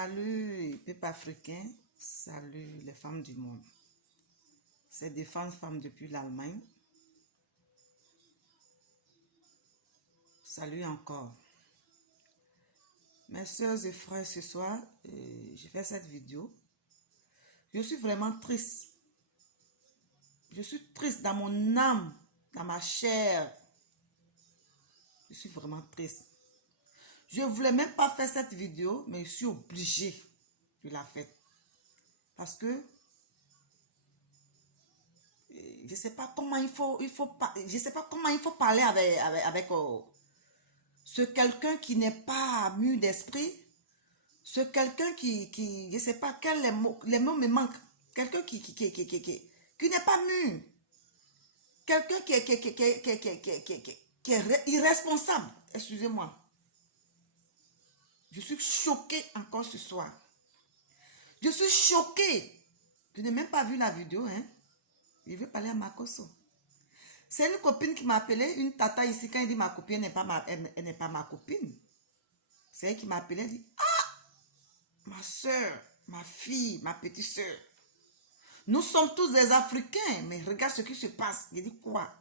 Salut, peuple africain, salut les femmes du monde. C'est Défense Femmes depuis l'Allemagne. Salut encore. Mes soeurs et frères, ce soir, je fais cette vidéo. Je suis vraiment triste. Je suis triste dans mon âme, dans ma chair. Je suis vraiment triste. Je ne voulais même pas faire cette vidéo, mais je suis obligée de la faire. Parce que je ne sais pas comment il faut parler avec ce quelqu'un qui n'est pas mûr d'esprit, ce quelqu'un qui je ne sais pas quels les mots me manquent, quelqu'un qui n'est pas mûr, quelqu'un qui est irresponsable, excusez-moi. Je suis choquée encore ce soir. Je suis choquée. Je n'ai même pas vu la vidéo, hein. Je vais parler à Makoso. C'est une copine qui m'a appelé, une tata ici, quand il dit ma copine, elle n'est pas ma copine. C'est elle qui m'a appelé, elle dit, ah, ma soeur, ma fille, ma petite soeur. Nous sommes tous des Africains, mais regarde ce qui se passe. Je dis quoi?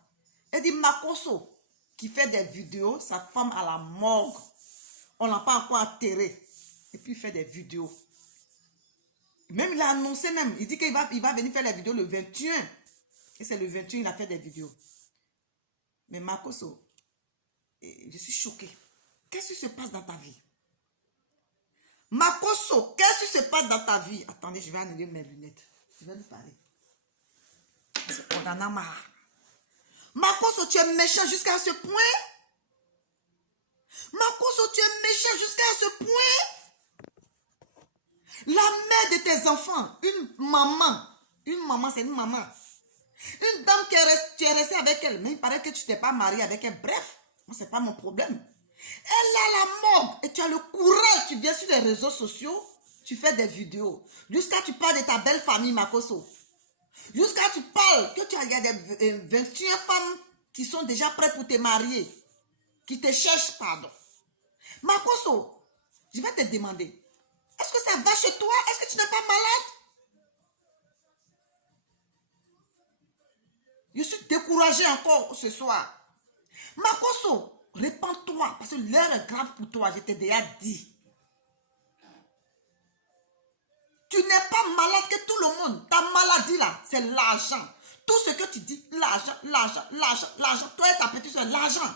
Elle dit Makoso, qui fait des vidéos, sa femme à la morgue. On n'a pas encore enterré. Et puis il fait des vidéos. Même il a annoncé même. Il dit qu'il va venir faire les vidéos le 21. Et c'est le 21 il a fait des vidéos. Mais Makoso, je suis choquée. Qu'est-ce qui se passe dans ta vie? Makoso, qu'est-ce qui se passe dans ta vie? Attendez, je vais annuler mes lunettes. Je vais lui parler. On en a marre. Makoso, tu es méchant jusqu'à ce point? Makoso, tu es méchant jusqu'à ce point? La mère de tes enfants, une maman, c'est une maman. Une dame tu es resté avec elle, mais il paraît que tu t'es pas marié avec elle. Bref, moi, c'est pas mon problème. Elle a la morgue et tu as le courage, tu viens sur les réseaux sociaux, tu fais des vidéos. Jusqu'à tu parles de ta belle famille, Makoso. Jusqu'à tu parles que il y a des 21 femmes qui sont déjà prêtes pour te marier. Qui te cherchent, pardon. Makoso, je vais te demander, est-ce que ça va chez toi? Est-ce que tu n'es pas malade? Je suis découragée encore ce soir. Makoso, répands-toi, parce que l'heure est grave pour toi, je t'ai déjà dit. Tu n'es pas malade que tout le monde. Ta maladie là, c'est l'argent. Tout ce que tu dis, l'argent, l'argent, l'argent, l'argent. Toi et ta petite soeur, l'argent.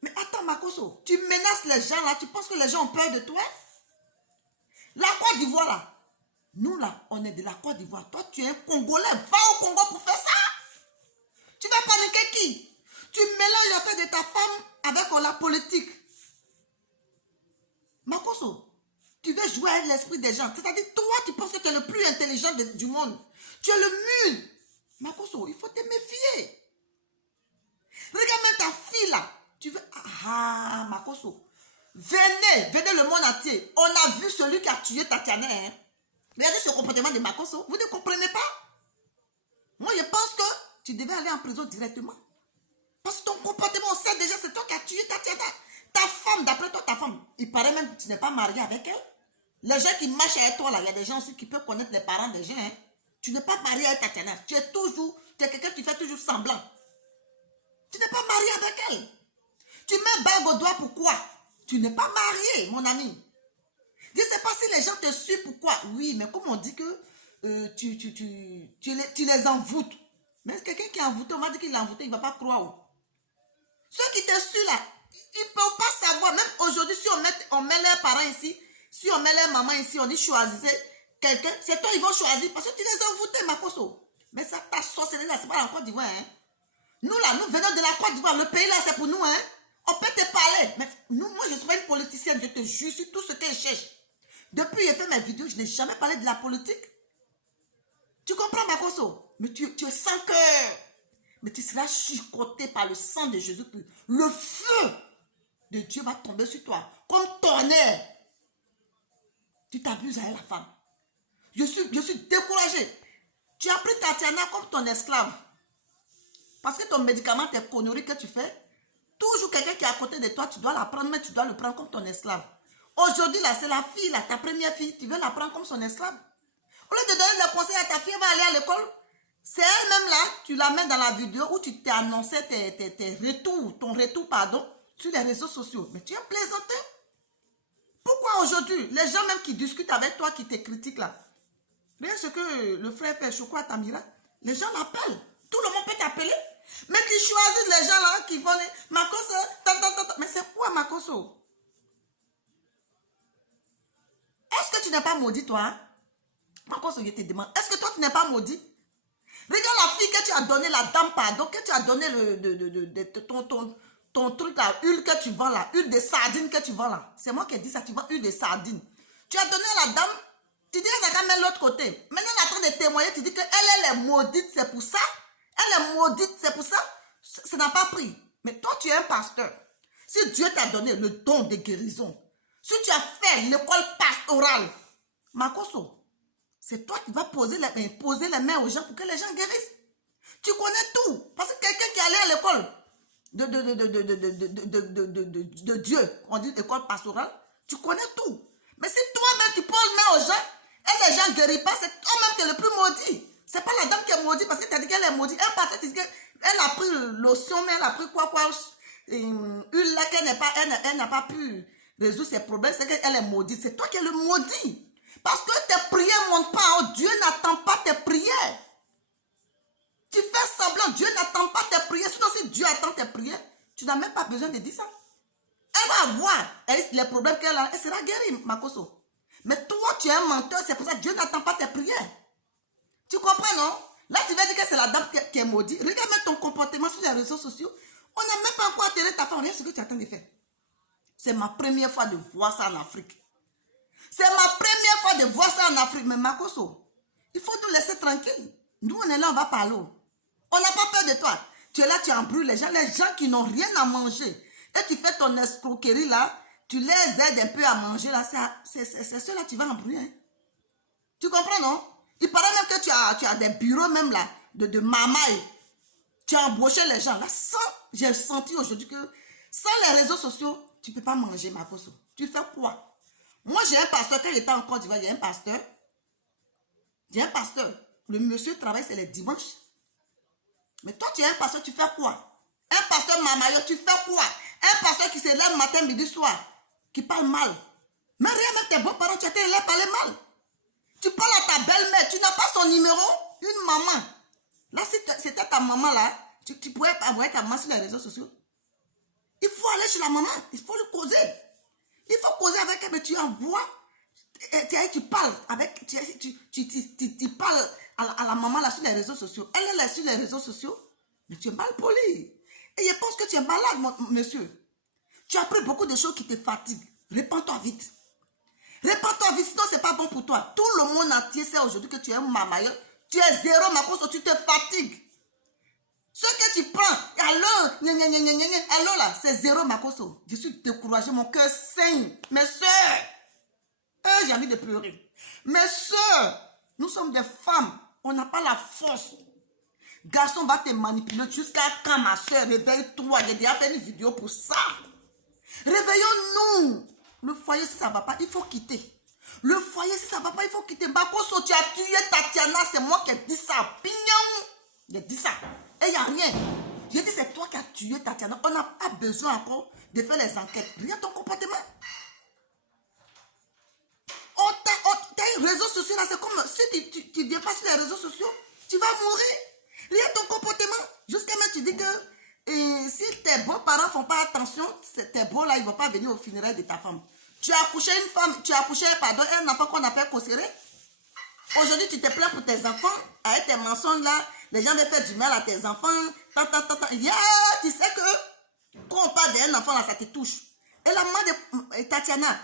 Mais attends, Makoso, tu menaces les gens là, tu penses que les gens ont peur de toi? La Côte d'Ivoire là, nous là, on est de la Côte d'Ivoire. Toi, tu es un Congolais, va au Congo pour faire ça. Tu vas paniquer qui? Tu mélanges la fait de ta femme avec la politique. Makoso, tu veux jouer avec l'esprit des gens. C'est-à-dire, toi, tu penses que tu es le plus intelligent du monde. Tu es le mule. Makoso, il faut te méfier. Regarde même ta fille là. Tu veux... Ah, Makoso. Venez le monde entier. On a vu celui qui a tué Tatiana. Hein? Regardez ce comportement de Makoso. Vous ne comprenez pas? Moi, je pense que tu devais aller en prison directement. Parce que ton comportement, on sait déjà, c'est toi qui as tué Tatiana. Ta femme, d'après toi, ta femme, il paraît même que tu n'es pas marié avec elle. Les gens qui marchent avec toi, là, il y a des gens aussi qui peuvent connaître les parents des gens. Hein? Tu n'es pas marié avec Tatiana. Tu es quelqu'un qui fait toujours semblant. Tu n'es pas marié avec elle. Tu mets bague au doigt, pourquoi? Tu n'es pas marié, mon ami. Je ne sais pas si les gens te suivent, pourquoi? Oui, mais comme on dit que tu les envoûtes. Mais quelqu'un qui est envoûté, on m'a dit qu'il est envoûté, il ne va pas croire. Ceux qui te suivent là, ils ne peuvent pas savoir. Même aujourd'hui, si on met leurs parents ici, si on met leur maman ici, on dit choisissez quelqu'un, c'est toi ils vont choisir parce que tu les as envoûtés, Makoso. Mais ça, ta sorcellerie là, c'est pas la Côte d'Ivoire. Hein? Nous là, nous venons de la Côte d'Ivoire. Le pays là, c'est pour nous. Hein? On peut te parler. Mais nous, moi, je ne suis pas une politicienne. Je te jure sur tout ce que je cherche. Depuis que j'ai fait mes vidéos, je n'ai jamais parlé de la politique. Tu comprends, Makoso? Mais tu es sans cœur. Mais tu seras chicoté par le sang de Jésus-Christ. Le feu de Dieu va tomber sur toi. Comme tonnerre. Tu t'abuses avec la femme. Je suis découragée. Tu as pris Tatiana comme ton esclave. Parce que ton médicament, tes conneries que tu fais, toujours quelqu'un qui est à côté de toi, tu dois la prendre, mais tu dois le prendre comme ton esclave. Aujourd'hui, là, c'est la fille, là, ta première fille, tu veux la prendre comme son esclave. Au lieu de donner le conseil à ta fille, elle va aller à l'école. C'est elle-même là, tu la mets dans la vidéo où tu t'es annoncé ton retour, pardon, sur les réseaux sociaux. Mais tu as plaisanté. Pourquoi aujourd'hui, les gens même qui discutent avec toi, qui te critiquent là, rien ce que le frère fait, Choco Tamira, les gens l'appellent. Tout le monde peut t'appeler. Mais tu choisis les gens là qui vont dire, Makoso, mais c'est quoi Makoso? Est-ce que tu n'es pas maudit toi? Hein? Makoso, je te demande, est-ce que toi tu n'es pas maudit? Regarde la fille que tu as donné, la dame, pardon, que tu as donné ton truc là, huile que tu vends là, huile de sardines que tu vends là. C'est moi qui ai dit ça, tu vends huile de sardines. Tu as donné à la dame, tu dis elle n'a qu'à mettre l'autre côté. Maintenant elle est en train de témoigner, tu dis qu'elle est maudite, c'est pour ça. Elle est maudite, c'est pour ça. Ça n'a pas pris. Mais toi tu es un pasteur. Si Dieu t'a donné le don de guérison, si tu as fait l'école pastorale, Makoso, c'est toi qui vas poser les mains aux gens pour que les gens guérissent. Tu connais tout. Parce que quelqu'un qui est allé à l'école de Dieu, on dit école pastorale, tu connais tout. Mais si toi-même tu poses main aux gens et les gens ne guérissent pas, c'est toi-même qui es le plus maudit. C'est pas la dame qui est maudite parce que tu as dit qu'elle est maudite. Un pasteur, tu dis qu'elle a pris lotion, mais elle a pris quoi, une là qu'elle n'a pas pu résoudre ses problèmes, c'est qu'elle est maudite. C'est toi qui es le maudit. Parce que tes prières ne montent pas. Dieu n'attend pas tes prières. Tu fais semblant. Dieu n'attend pas tes prières. Sinon, si Dieu attend tes prières, tu n'as même pas besoin de dire ça. Elle va voir les problèmes qu'elle a. Elle sera guérie, Makoso. Mais toi, tu es un menteur. C'est pour ça que Dieu n'attend pas tes prières. Tu comprends, non? Là, tu vas dire que c'est la dame qui est maudite. Regarde même ton comportement sur les réseaux sociaux. On n'a même pas encore atterri ta femme. Regarde ce que tu attends de faire. C'est ma première fois de voir ça en Afrique. C'est ma première fois de voir ça en Afrique. Mais Makoso, il faut nous laisser tranquille. Nous, on est là, on va parler. On n'a pas peur de toi. Tu es là, tu embrouilles les gens qui n'ont rien à manger. Et tu fais ton escroquerie là, tu les aides un peu à manger là. C'est ceux-là que tu vas embrouiller. Hein. Tu comprends, non? Il paraît même que tu as des bureaux même là, de mamaille. Tu as embauché les gens là. J'ai senti aujourd'hui que sans les réseaux sociaux, tu ne peux pas manger, Makoso. Tu fais quoi? Moi, j'ai un pasteur, quand il était en Côte d'Ivoire, j'ai un pasteur. Le monsieur travaille, c'est les dimanches. Mais toi, tu es un pasteur, tu fais quoi? Un pasteur mamaillot, tu fais quoi? Un pasteur qui se lève matin, midi, soir, qui parle mal. Mais rien, même tes beaux-parents, tu étais là, parler mal. Tu parles à ta belle-mère, tu n'as pas son numéro, une maman. Là, si c'était ta maman, là, tu pourrais envoyer ta maman sur les réseaux sociaux. Il faut aller chez la maman, il faut lui causer. Il faut causer avec elle, mais tu envoies, tu parles avec, tu parles à la maman là sur les réseaux sociaux. Elle est là sur les réseaux sociaux, mais tu es mal poli. Et je pense que tu es malade, monsieur. Tu as pris beaucoup de choses qui te fatiguent. Répands-toi vite. Répands-toi vite, sinon c'est pas bon pour toi. Tout le monde entier sait aujourd'hui que tu es un mamailleur. Tu es zéro, Makoso, tu te fatigues. Ce que tu prends, allô là, c'est zéro, Makoso. Je suis découragé, mon cœur saigne. Mes soeurs, j'ai envie de pleurer. Mes soeurs, nous sommes des femmes, on n'a pas la force. Garçon va te manipuler jusqu'à quand, ma soeur? Réveille-toi, j'ai déjà fait une vidéo pour ça. Réveillons-nous. Le foyer, si ça ne va pas, il faut quitter. Le foyer, si ça ne va pas, il faut quitter. Makoso, tu as tué Tatiana, c'est moi qui ai dit ça. Pignon. J'ai dit ça. Et il n'y a rien. J'ai dit, c'est toi qui as tué Tatiana. On n'a pas besoin encore de faire les enquêtes. Regarde ton comportement. Tes réseaux sociaux, là, c'est comme si tu ne viens pas sur les réseaux sociaux, tu vas mourir. Regarde ton comportement. Jusqu'à maintenant, tu dis que si tes beaux-parents ne font pas attention, tes beaux, là, ils ne vont pas venir au funérailles de ta femme. Tu as accouché une femme, tu as accouché, pardon, un enfant qu'on appelle Kosseré. Aujourd'hui, tu te plains pour tes enfants, avec tes mensonges là, les gens veulent faire du mal à tes enfants. Yeah, tu sais que quand on parle d'un enfant là, ça te touche. Et la maman de Tatiana.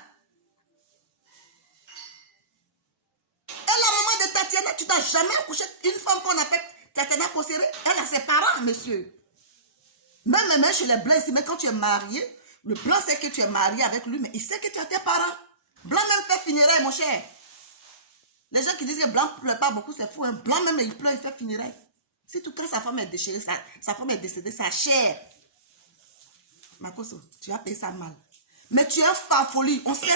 Et la maman de Tatiana, tu n'as jamais accouché une femme qu'on appelle Tatiana Kosseré. Elle a ses parents, monsieur. Même chez les blancs ici, mais quand tu es marié, le blanc sait que tu es marié avec lui, mais il sait que tu as tes parents. Blanc même fait funérailles, mon cher. Les gens qui disent que blanc ne pleure pas beaucoup, c'est fou. Hein? Blanc même, il pleure, il fait funérailles. Si tout quand sa femme est déchirée, sa femme est décédée, sa chair. Makoso, tu as payé ça mal. Mais tu es un farfoli. On sait.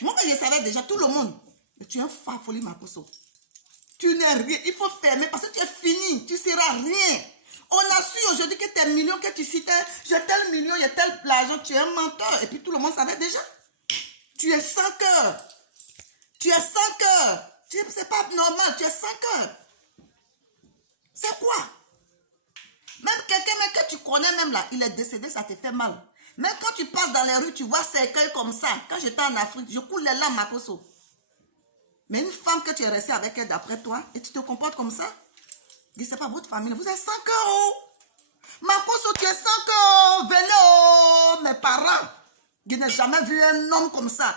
Moi, je savais déjà, tout le monde. Mais tu es un farfoli, Makoso. Tu n'es rien. Il faut fermer parce que tu es fini. Tu ne seras rien. On a su aujourd'hui que tes millions que tu citais, j'ai tel million, il y a tel l'argent, tu es un menteur. Et puis tout le monde savait déjà. Tu es sans cœur. Tu es sans cœur. C'est pas normal, tu es sans cœur. C'est quoi? Même quelqu'un que tu connais même là, il est décédé, ça te fait mal. Même quand tu passes dans les rues, tu vois cercueil comme ça. Quand j'étais en Afrique, je coule les larmes, Makoso. Mais une femme que tu es restée avec elle d'après toi, et tu te comportes comme ça, dis c'est pas votre famille, vous êtes sans cœur, oh. Makoso, tu es sans cœur, oh. Venez, oh, mes parents. Je n'ai jamais vu un homme comme ça.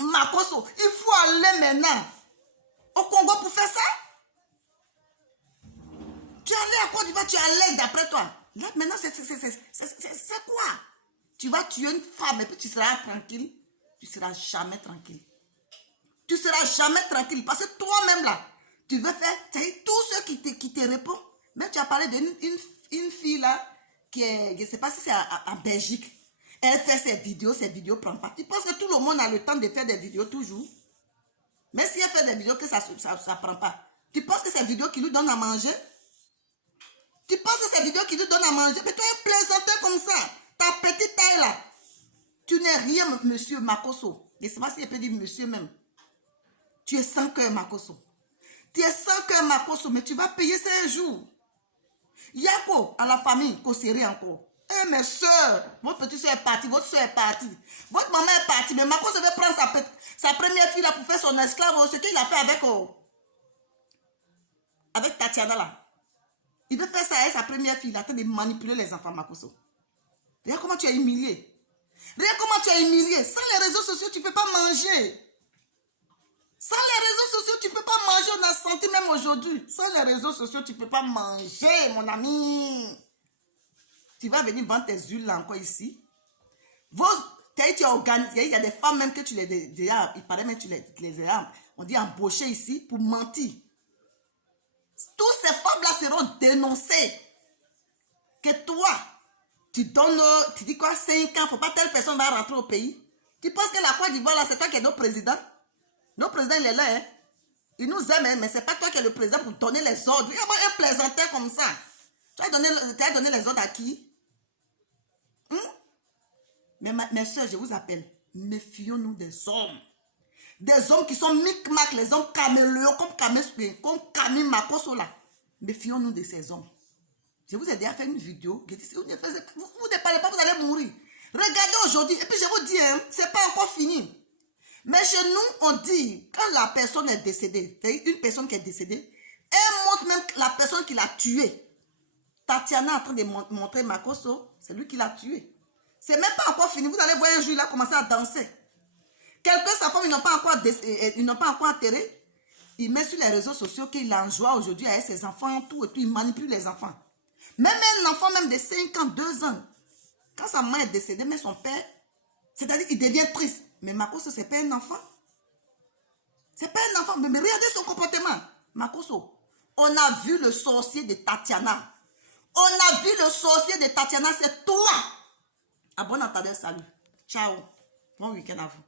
Makoso, il faut aller maintenant au Congo pour faire ça. Tu es allé à Côte d'Ivoire, tu es à l'aise d'après toi. Là, maintenant, c'est quoi? Tu vas tuer une femme et puis tu seras tranquille. Tu ne seras jamais tranquille. Tu ne seras jamais tranquille. Parce que toi-même, là, tu veux faire... Tous ceux qui te répondent. Même tu as parlé d'une fille, là, qui est... Je ne sais pas si c'est en Belgique. Elle fait ses vidéos ne prennent pas. Tu penses que tout le monde a le temps de faire des vidéos toujours? Mais si elle fait des vidéos que ça ne prend pas. Tu penses que c'est vidéos qui lui donnent à manger? Tu penses que c'est vidéos qui lui donnent à manger? Mais tu es un plaisanteur comme ça. Ta petite taille là. Tu n'es rien, monsieur Makoso. Je ne sais pas si elle peut dire monsieur même. Tu es sans cœur, Makoso. Tu es sans cœur, Makoso, mais tu vas payer ça un jour. Yako, à la famille, Kosiri encore. Eh, mes soeurs, votre petite soeur est partie, votre soeur est partie. Votre maman est partie, mais Makoso veut prendre sa première fille là pour faire son esclave. Ce qu'il a fait avec Tatiana là. Il veut faire ça avec sa première fille, il a train de manipuler les enfants, Makoso. Regarde comment tu es humilié. Regarde comment tu es humilié. Sans les réseaux sociaux, tu ne peux pas manger. Sans les réseaux sociaux, tu ne peux pas manger. On a senti même aujourd'hui. Sans les réseaux sociaux, tu ne peux pas manger, mon ami. Tu vas venir vendre tes huiles là encore ici. Tu es organisé. Il y a des femmes même que tu les as, il paraît même que tu les as, on dit embauchées ici pour mentir. Toutes ces femmes-là seront dénoncées. Que toi, tu donnes, tu dis quoi, 5 ans, il ne faut pas telle personne va rentrer au pays. Tu penses que la Côte d'Ivoire, là, c'est toi qui es notre président? Notre président, il est là, hein? Il nous aime, hein? Mais ce n'est pas toi qui es le président pour donner les ordres. Il y a un plaisanteur comme ça. Tu as donné les ordres à qui? Mais mes soeurs, je vous appelle, méfions-nous des hommes. Des hommes qui sont micmac, les hommes caméléons, comme Camille Makoso là. Méfions-nous de ces hommes. Je vous ai déjà fait une vidéo. Vous ne parlez pas, vous allez mourir. Regardez aujourd'hui. Et puis je vous dis, hein, ce n'est pas encore fini. Mais chez nous, on dit, quand la personne est décédée, une personne qui est décédée, elle montre même la personne qui l'a tuée. Tatiana est en train de montrer Makoso, c'est lui qui l'a tué. C'est même pas encore fini. Vous allez voir un jour, il a commencé à danser. Quelqu'un, sa femme, ils n'ont pas encore enterré. Il met sur les réseaux sociaux qu'il a en joie aujourd'hui avec ses enfants, tout, et tout, il manipule les enfants. Même un enfant, même de 5 ans, 2 ans, quand sa maman est décédée, mais son père, c'est-à-dire qu'il devient triste. Mais Makoso, c'est pas un enfant. C'est pas un enfant. Mais regardez son comportement. Makoso, on a vu le sorcier de Tatiana. On a vu le sorcier de Tatiana, c'est toi. À bon entendeur, salut. Ciao. Bon week-end à vous.